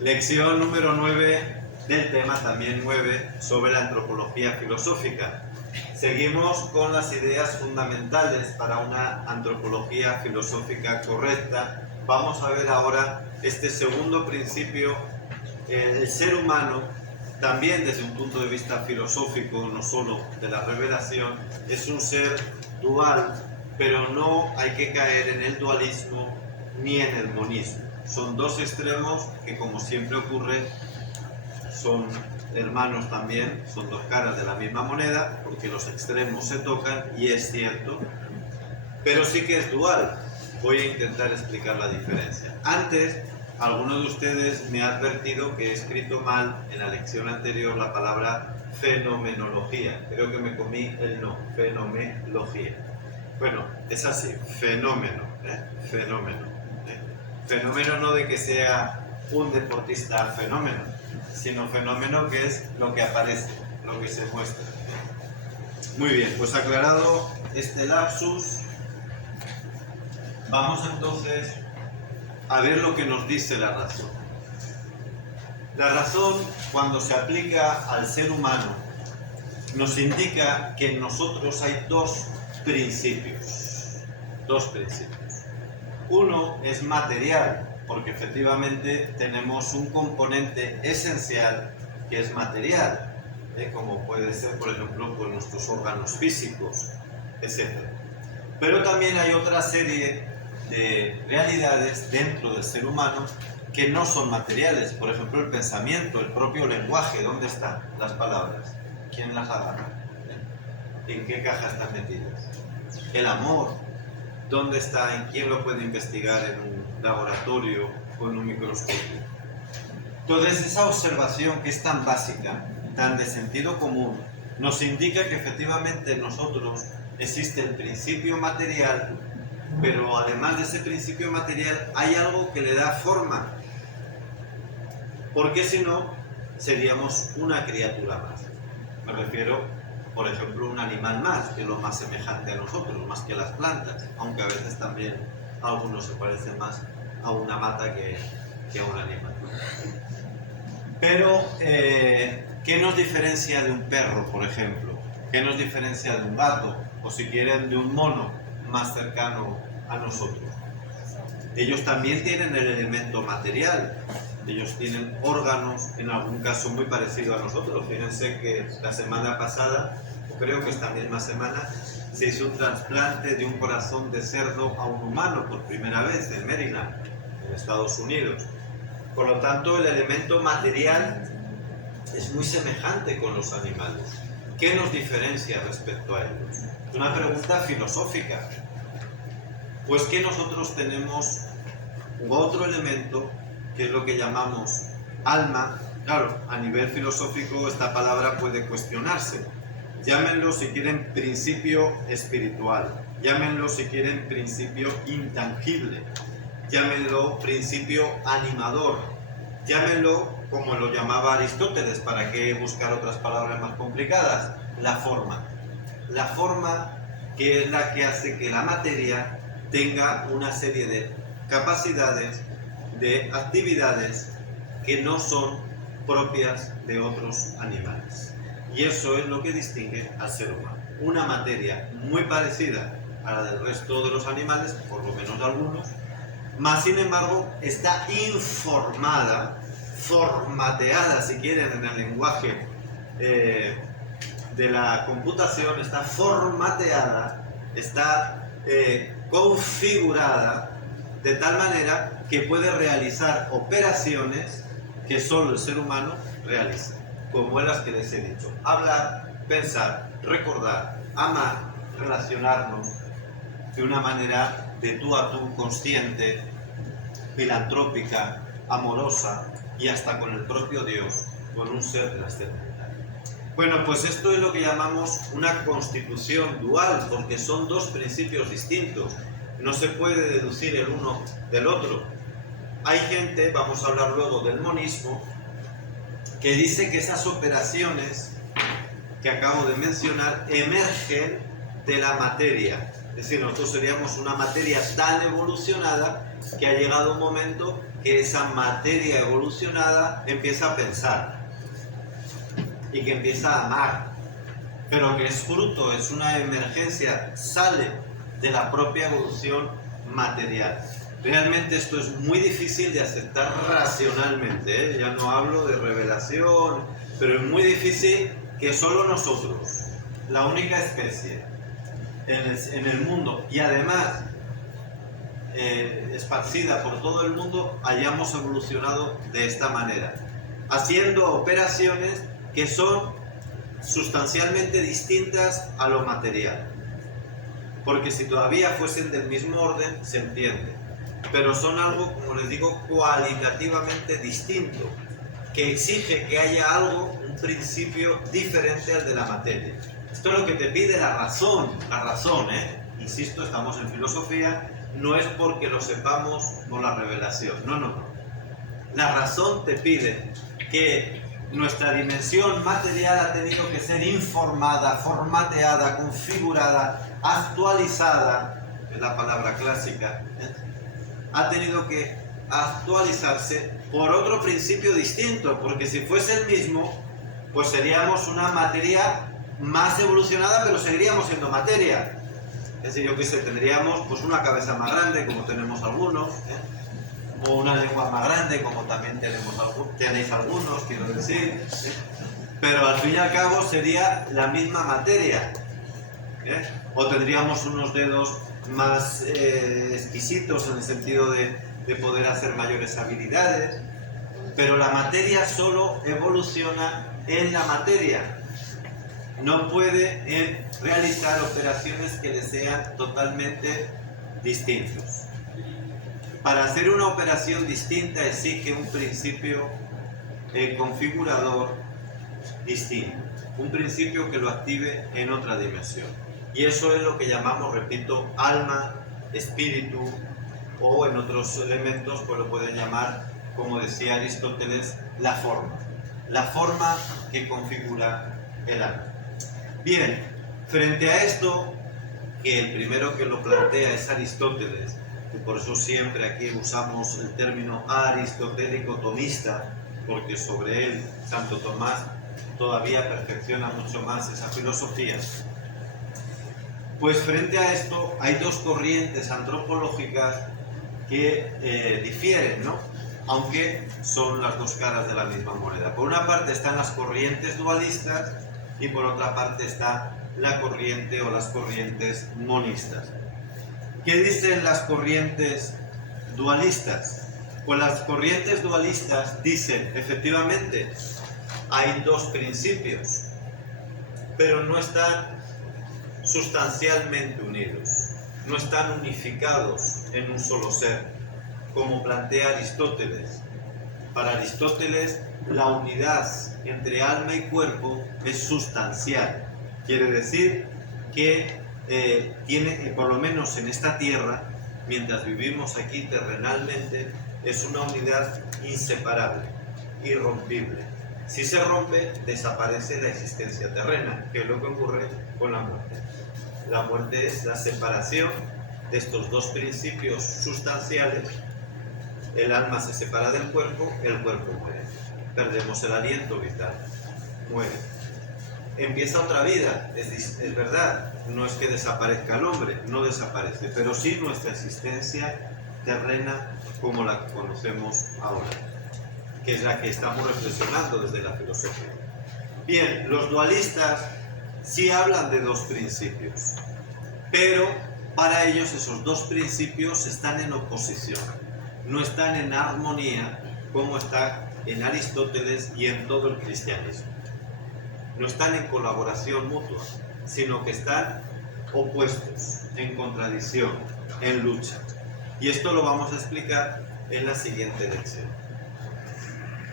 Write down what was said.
Lección número 9 del tema, también 9, sobre la antropología filosófica. Seguimos con las ideas fundamentales para una antropología filosófica correcta. Vamos a ver ahora este segundo principio. El ser humano, también desde un punto de vista filosófico, no solo de la revelación, es un ser dual, pero no hay que caer en el dualismo ni en el monismo. Son dos extremos que, como siempre ocurre, son hermanos también, son dos caras de la misma moneda, porque los extremos se tocan, y es cierto, pero sí que es dual. Voy a intentar explicar la diferencia. Antes, alguno de ustedes me ha advertido que he escrito mal en la lección anterior la palabra fenomenología. Creo que me comí el no, fenomenología. Bueno, es así, fenómeno, fenómeno. Fenómeno no de que sea un deportista fenómeno, sino fenómeno que es lo que aparece, lo que se muestra. Muy bien, pues aclarado este lapsus, vamos entonces a ver lo que nos dice la razón. La razón, cuando se aplica al ser humano, nos indica que en nosotros hay dos principios. Uno es material, porque efectivamente tenemos un componente esencial que es material, como puede ser, por ejemplo, pues nuestros órganos físicos, etc. Pero también hay otra serie de realidades dentro del ser humano que no son materiales. Por ejemplo, el pensamiento, el propio lenguaje. ¿Dónde están las palabras? ¿Quién las agarra? ¿En qué caja están metidas? El amor, ¿dónde está? ¿En quién lo puede investigar en un laboratorio o en un microscopio? Entonces, esa observación, que es tan básica, tan de sentido común, nos indica que efectivamente en nosotros existe el principio material, pero además de ese principio material hay algo que le da forma, porque si no seríamos una criatura más. Me refiero, por ejemplo, un animal más, que es lo más semejante a nosotros, más que las plantas, aunque a veces también algunos se parecen más a una mata que a un animal. Pero, ¿qué nos diferencia de un perro, por ejemplo? ¿Qué nos diferencia de un gato? O si quieren, de un mono más cercano a nosotros. Ellos también tienen el elemento material. Ellos tienen órganos, en algún caso muy parecido a nosotros. Fíjense que la semana pasada, o creo que esta misma semana, se hizo un trasplante de un corazón de cerdo a un humano por primera vez en Maryland, en Estados Unidos. Por lo tanto, el elemento material es muy semejante con los animales. ¿Qué nos diferencia respecto a ellos? Es una pregunta filosófica. Pues que nosotros tenemos otro elemento, que es lo que llamamos alma. Claro, a nivel filosófico esta palabra puede cuestionarse. Llámenlo si quieren principio espiritual, llámenlo si quieren principio intangible, llámenlo principio animador, llámenlo como lo llamaba Aristóteles. ¿Para qué buscar otras palabras más complicadas? La forma. La forma, que es la que hace que la materia tenga una serie de capacidades, de actividades que no son propias de otros animales. Y eso es lo que distingue al ser humano. Una materia muy parecida a la del resto de los animales, por lo menos de algunos, más sin embargo está informada, formateada, si quieren, en el lenguaje de la computación, está formateada, está configurada de tal manera que puede realizar operaciones que solo el ser humano realiza, como las que les he dicho: hablar, pensar, recordar, amar, relacionarnos de una manera de tú a tú, consciente, filantrópica, amorosa, y hasta con el propio Dios, con un ser trascendental. Bueno, pues esto es lo que llamamos una constitución dual, porque son dos principios distintos. No se puede deducir el uno del otro. Hay gente, vamos a hablar luego del monismo, que dice que esas operaciones que acabo de mencionar emergen de la materia. Es decir, nosotros seríamos una materia tan evolucionada que ha llegado un momento que esa materia evolucionada empieza a pensar y que empieza a amar, pero que es fruto, es una emergencia, sale de la propia evolución material. Realmente esto es muy difícil de aceptar racionalmente, ¿eh? Ya no hablo de revelación, pero es muy difícil que solo nosotros, la única especie en el mundo, y además esparcida por todo el mundo, hayamos evolucionado de esta manera, haciendo operaciones que son sustancialmente distintas a lo material. Porque si todavía fuesen del mismo orden, se entiende. Pero son algo, como les digo, cualitativamente distinto, que exige que haya algo, un principio diferente al de la materia. Esto es lo que te pide la razón, insisto, estamos en filosofía, no es porque lo sepamos por la revelación, no. La razón te pide que nuestra dimensión material ha tenido que ser informada, formateada, configurada, actualizada, es la palabra clásica, ha tenido que actualizarse por otro principio distinto, porque si fuese el mismo, pues seríamos una materia más evolucionada, pero seguiríamos siendo materia. Es decir, yo qué sé, tendríamos pues una cabeza más grande, como tenemos algunos, o una lengua más grande, como también tenéis algunos, quiero decir, pero al fin y al cabo sería la misma materia, o tendríamos unos dedos más exquisitos en el sentido de poder hacer mayores habilidades, pero la materia solo evoluciona en la materia. No puede realizar operaciones que le sean totalmente distintos. Para hacer una operación distinta exige un principio configurador distinto, un principio que lo active en otra dimensión. Y eso es lo que llamamos, repito, alma, espíritu, o en otros elementos pues lo pueden llamar, como decía Aristóteles, la forma que configura el alma. Bien, frente a esto, que el primero que lo plantea es Aristóteles, y por eso siempre aquí usamos el término aristotélico tomista, porque sobre él Santo Tomás todavía perfecciona mucho más esa filosofía. Pues frente a esto hay dos corrientes antropológicas que difieren, ¿no? Aunque son las dos caras de la misma moneda. Por una parte están las corrientes dualistas y por otra parte está la corriente o las corrientes monistas. ¿Qué dicen las corrientes dualistas? Pues las corrientes dualistas dicen, efectivamente, hay dos principios, pero no están sustancialmente unidos, no están unificados en un solo ser, como plantea Aristóteles. Para Aristóteles, la unidad entre alma y cuerpo es sustancial. Quiere decir que tiene, por lo menos en esta tierra, mientras vivimos aquí terrenalmente, es una unidad inseparable, irrompible. Si se rompe, desaparece la existencia terrena, que es lo que ocurre con la muerte. La muerte es la separación de estos dos principios sustanciales. El alma se separa del cuerpo, el cuerpo muere. Perdemos el aliento vital, muere. Empieza otra vida, es verdad, no es que desaparezca el hombre, no desaparece, pero sí nuestra existencia terrena como la conocemos ahora, que es la que estamos reflexionando desde la filosofía. Bien, los dualistas sí hablan de dos principios, pero para ellos esos dos principios están en oposición, no están en armonía como está en Aristóteles y en todo el cristianismo. No están en colaboración mutua, sino que están opuestos, en contradicción, en lucha. Y esto lo vamos a explicar en la siguiente lección.